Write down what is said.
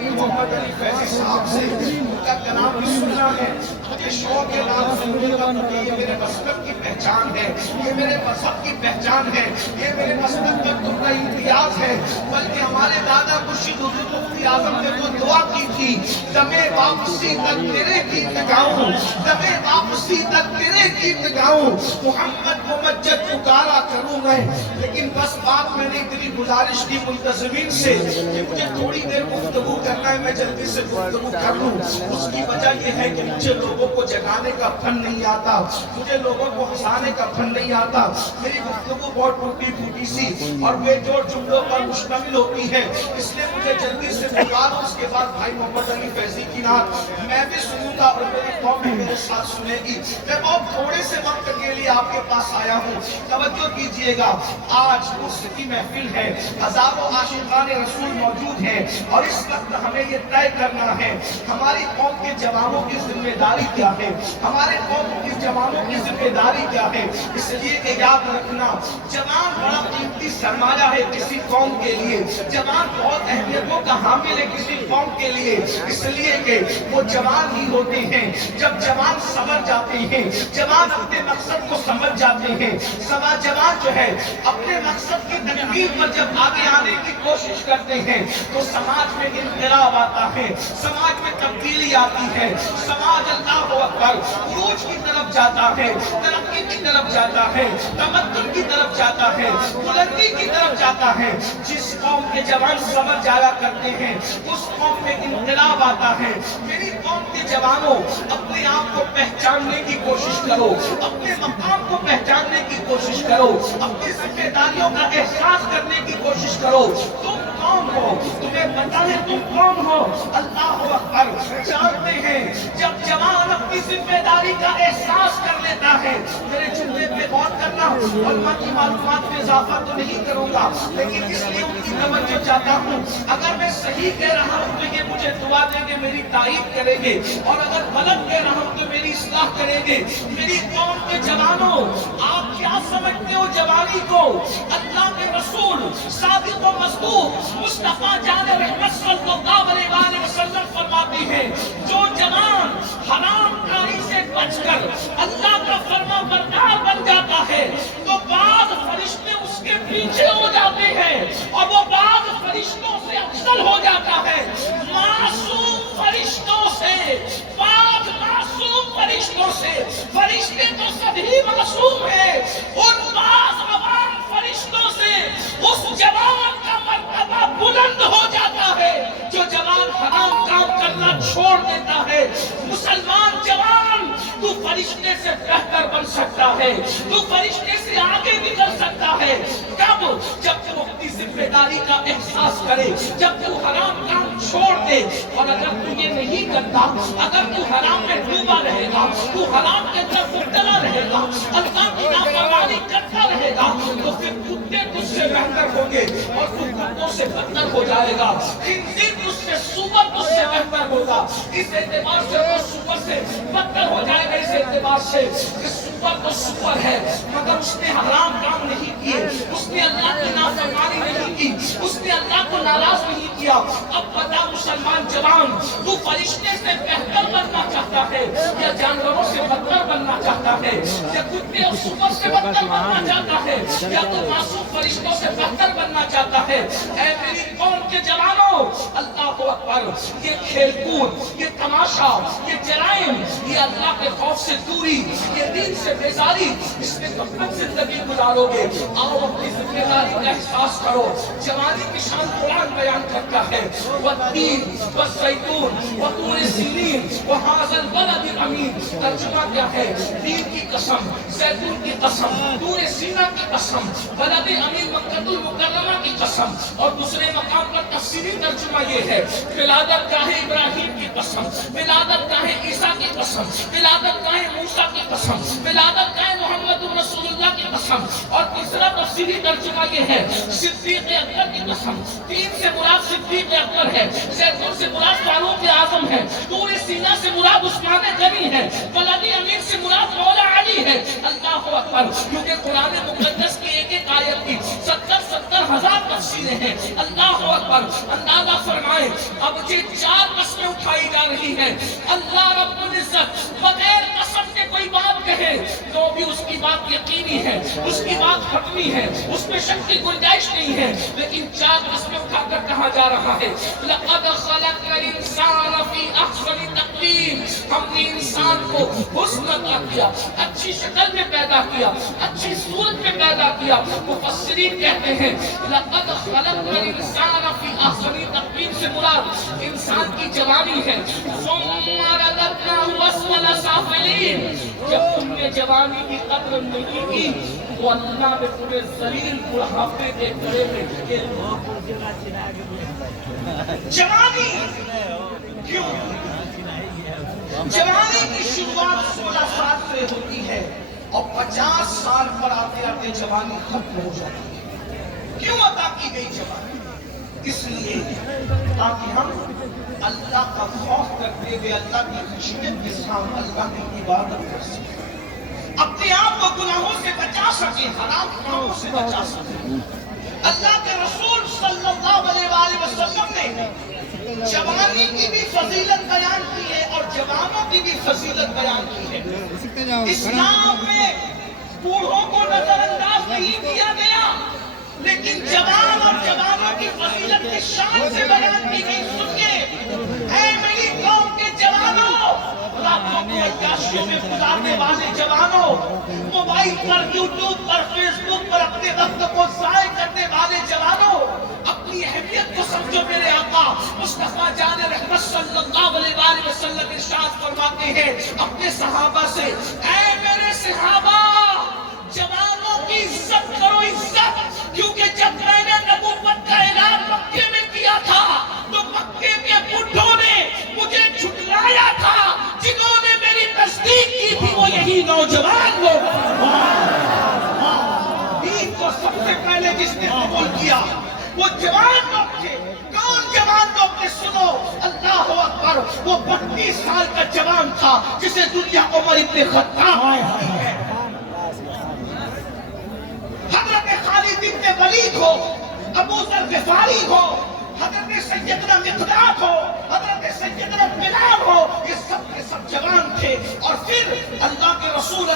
محمد علی فیضی صاحب سے ان کا کلام بھی سننا ہے، مجھے شوق ہے نام سننے کا، کیونکہ یہ میرے مسلک کی پہچان ہے، یہ میرے مذہب کی پہچان ہے، یہ میرے مسلک کا تمہارا امتیاز ہے۔ بلکہ ہمارے دادا مرشد حضور مفتی اعظم نے وہ دعا کی تھی، دمِ واپسی تک تیرے گیت گاؤں، دمِ واپسی تک تیرے گیت گاؤں، محمد ممجد پکارا کروں میں۔ لیکن بس بات میں نے اتنی گزارش کی منتظمین سے کہ مجھے تھوڑی دیر گفتگو کرنا ہے، میں جلدی سے گفتگو کر لوں۔ اس کی وجہ یہ ہے کہ مجھے لوگوں کو جگانے کا فن نہیں آتا، مجھے لوگوں کو ہنسانے کا فن نہیں آتا، میری گفتگو بہت ٹوٹی پھوٹی سی اور بے جوڑ جملوں پر مشتمل ہوتی ہے، اس لیے مجھے جلدی سے بتا دو۔ اس کے بعد بھائی محمد علی فیضی کی نعت میں بھی سنوں گا اور میری قوم بھی میرے ساتھ سنے گی۔ میں بہت تھوڑے سے وقت کے لیے آپ کے پاس آیا ہوں، توجہ کیجئے گا۔ آج اس کی محفل ہے، ہزاروں عاشقان رسول موجود ہیں اور اس وقت ہمیں یہ طے کرنا ہے ہماری قوم کے جوانوں کی ذمہ داری کیا ہے، ہمارے قوم کے جوانوں کی ذمہ داری کیا ہے۔ اس لیے کہ یاد رکھنا، جوان بڑا قیمتی سرمایہ ہے کسی قوم کے لیے، جوان بہت اہمیتوں کا حامل ہے کسی قوم کے لیے، اس لیے کہ وہ جوان ہی ہوتے ہیں جب جوان سمجھ جاتے ہیں، جوان اپنے مقصد کو سمجھ جاتے ہیں، جوان جو ہے اپنے مقصد کی تکمیل پر جب آگے آنے کی کوشش کرتے ہیں تو سماج میں انقلاب آتا ہے، سماج میں تبدیلی آتی ہے، سماج اللہ اکبر عروج کی طرف جاتا ہے، ترقی کی طرف جاتا ہے، تمدن کی طرف جاتا ہے، بلندی کی طرف جاتا ہے۔ جس قوم کے جوان سمجھ جایا کرتے ہیں اس قوم میں انقلاب آتا ہے۔ میری قوم کے جوانوں، اپنے آپ کو پہچاننے کی کوشش کرو، اپنے مقام کو پہچاننے کی کوشش کرو، اپنی ذمہ داریوں کا احساس کرنے کی کوشش کرو۔ تم کون ہو؟ تمہیں پتہ ہے تم کون ہو؟ اللہ اکبر، جانتے ہیں جب جوان اپنی ذمہ داری کا احساس کر لیتا ہے۔ میرے جملے پہ غور کرنا، علماء کی معلومات میں اضافہ تو نہیں کروں گا لیکن اس لیے ان کی توجہ چاہتا ہوں، اگر میں صحیح کہہ رہا ہوں تو یہ مجھے دعا دیں گے، میری تائید کریں گے، اور اگر غلط کہہ رہا ہوں تو میری اصلاح کریں گے۔ میری قوم کے جوانوں، آپ کیا سمجھتے ہو جوانی کو؟ اللہ کے رسول صادق و مصدوق مصطفیٰ جان رحمت صلی اللہ علیہ وآلہ وسلم فرماتے ہیں، جو جوان حرام کاری سے بچ کر اللہ کا فرما بردار بن جاتا ہے تو بعض فرشتے اس کے پیچھے ہو جاتے ہیں اور وہ بعض فرشتوں سے افضل ہو جاتا ہے۔ معصوم فرشتوں سے، بعض معصوم فرشتوں سے، فرشتے تو سبھی معصوم ہیں، ان بعض عوام فرشتوں سے اس جوان کا مرتبہ بلند ہو جاتا ہے جو جوان حرام کام کرنا چھوڑ دیتا ہے۔ مسلمان جوان، تو فرشتے سے بہتر بن سکتا ہے، تو فرشتے سے آگے نکل سکتا ہے۔ کب؟ جب تو اپنی ذمہ داری کا احساس کرے، جب تو حرام کام چھوڑ دے۔ اور اگر تو یہ نہیں کرتا، اگر تو حرام میں ڈوبا رہے گا، تو حرام کے طرف مبتلا رہے گا، اللہ کی نافرمانی کرتا رہے گا، تو پھر کتے تجھ سے بہتر ہوں گے اور تو کتوں سے بدتر ہو جائے گا۔ خنزیر تجھ سے، سور تجھ سے بہتر ہوگا۔ اس اعتبار سے وہ سور سے بدتر ہو جائے گا، اس اعتبار سے کہ سور تو سور ہے مگر اس نے حرام کام نہیں کیے، اس نے اللہ کی نافرمانی نہیں کی، اس نے اللہ کو ناراض نہیں کیا۔ اب بتا مسلمان جوان، تو فرشتے سے بہتر بننا چاہتا ہے یا جانوروں سے بدتر بننا چاہتا ہے، یا کتے اور سور سے بدتر بننا چاہتا ہے، یا تو معصوم فرشتوں سے بہتر بننا چاہتا ہے؟ اے میری قوم کے جوانوں، اللہ اکبر، یہ کھیل کود، یہ تماشا، یہ جرائم، یہ اللہ کے خوف سے دوری، یہ دین سے بیزاری، اس میں تو کب زندگی گزارو گے؟ آؤ اپنی ذمہ داری کا احساس کرو۔ جوانی کی شان قرآن بیان کرتا ہے، والتین والزیتون وطور سینین وہذا البلد الامین۔ ترجمہ کیا ہے؟ تین کی قسم، زیتون کی قسم، طور سینا کی قسم، بلد امین مکہ المکرمہ کی قسم۔ اور دوسرے مقام پر تفسیری ترجمہ یہ ہے، ولادت گاہ ابراہیم کی قسم، ولادت گاہ عیسیٰ کی قسم، ولادت گاہ موسیٰ کی قسم، ولادت گاہ محمد رسول اللہ کی قسم۔ اور تیسرا تفسیری ترجمہ یہ ہے، صدیق اکبر کی قسم۔ تین سے مراد صدیق اکبر ہے، زیتون سے مراد فاروق اعظم ہے، طور سینا سے مراد عثمان غنی ہے، بلد امین سے مراد مولا علی رہی ہے. اللہ اکبر. کیونکہ قرآن مقدس کی ایک ایک آیت کی 70,000 تفسیریں ہیں. اللہ اکبر. اندازہ فرمائے اب یہ 4 قسمیں اٹھائی جا رہی ہیں. اللہ رب العزت بغیر قسم کے کوئی بات کہے تو بھی اس کی بات یقینی ہے, اس کی بات حتمی ہے, اس میں شک کی گنجائش نہیں ہے. لیکن 4 قسمیں اٹھا کر کہا جا رہا ہے لقد خلقنا الانسان فی احسن تقویم. ہم نے انسان کو حسن عطا کیا, اچھی شکل میں پیدا کیا, اچھی صورت میں پیدا کیا. مفسرین کہتے ہیں لقد خلقنا الانسان فی احسن تقویم سے مراد انسان کی جوانی ہے. ثم رددناہ اسفل سافلین. جب تم نے جوانی کی قدر نہیں کی تو اللہ نے تمہیں ذلیل بڑھاپے دے کرے میں. جوانی کیوں؟ جوانی کی شروعات 16 سال سے ہوتی ہے اور 50 سال پر آتے آتے جوانی ختم ہو جاتی ہے. کیوں عطا کی گئی جوانی؟ اس لیے تاکہ ہم اللہ کا خوف کرتے ہوئے اللہ کی خشیت کے ساتھ اللہ کی عبادت کر سکیں, اپنے آپ کو گناہوں سے بچا سکیں, حرام کاموں سے بچا سکیں. اللہ کے رسول صلی اللہ علیہ وآلہ وسلم نے جوانی کی بھی فضیلت بیان کی ہے اور جوانوں کی بھی فضیلت بیان کی ہے. اسلام میں بوڑھوں کو نظر انداز نہیں کیا گیا, لیکن جوان اور جوانوں کی فضیلت کی شان سے بیان کی گئی. سنیے اے میری قوم کے جوانوں, راتوں کو عیاشیوں میں گزارنے والے جوانوں, موبائل پر, یوٹیوب پر, فیس بک پر اپنے وقت کو ضائع کرنے والے جوانوں, اپنی اہمیت کو سمجھو. میرے آقا مصطفیٰ جان رحمت صلی اللہ علیہ وآلہ وسلم ارشاد فرماتے ہیں اپنے صحابہ سے, اے میرے صحابہ جوانوں کی عزت کرو, عزت. کیونکہ جب میں نے نبوت کا اعلان مکے میں کیا تھا تو مکے کے بڈھوں نے مجھے جھٹلایا تھا, جنہوں نے میری تصدیق کی تھی وہ یہی نوجوان لوگ. دین کو سب سے پہلے جس نے قبول کیا وہ جوان لوگ تھے. کون جوان لوگ تھے؟ سنو, اللہ اکبر. وہ 32 سال کا جوان تھا جسے دنیا عمر ابن خطاب ہے. حضرت خالد ابن ولید ہو, ابو ذر غفاری ہو, حضرت سیدنا مقداد ہو, حضرت سیدنا بلال ہو, یہ سب کے سب جوان تھے. اور پھر اللہ کے رسول